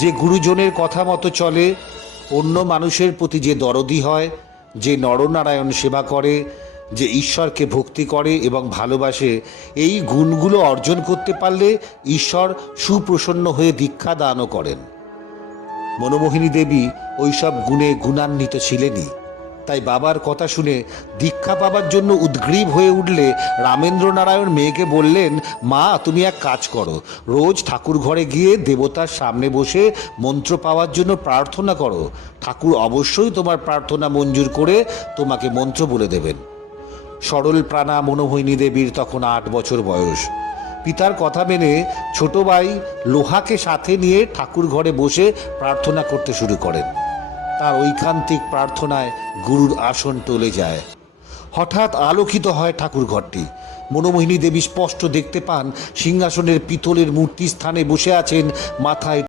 যে গুরুজনের কথা মতো চলে, অন্য মানুষের প্রতি যে দরদি হয়, যে নরনারায়ণ সেবা করে, যে ঈশ্বরকে ভক্তি করে এবং ভালোবাসে, এই গুণগুলো অর্জন করতে পারলে ঈশ্বর সুপ্রসন্ন হয়ে দীক্ষা দানও করেন। মনমোহিনী দেবী ওইসব গুণে গুণান্বিত ছিলেনই। তাই বাবার কথা শুনে দীক্ষা পাবার জন্য উদ্গ্রীব হয়ে উঠলে রামেন্দ্র নারায়ণ মেয়েকে বললেন, মা তুমি এক কাজ করো, রোজ ঠাকুর ঘরে গিয়ে দেবতার সামনে বসে মন্ত্র পাওয়ার জন্য প্রার্থনা করো। ঠাকুর অবশ্যই তোমার প্রার্থনা মঞ্জুর করে তোমাকে মন্ত্র বলে দেবেন। সরল প্রাণা মনোমোহিনী দেবীর তখন 8 বছর বয়স। পিতার কথা মেনে ছোট ভাই লোহাকে সাথে নিয়ে ঠাকুর ঘরে বসে প্রার্থনা করতে শুরু করেন। তার ঐকান্তিক প্রার্থনায় গুরুর আসন টলে যায়। হঠাৎ আলোকিত হয় ঠাকুর ঘরটি। মনোমোহিনী দেবী স্পষ্ট দেখতে পান সিংহাসনের পিতলের মূর্তি স্থানে বসে আছেন মাথায়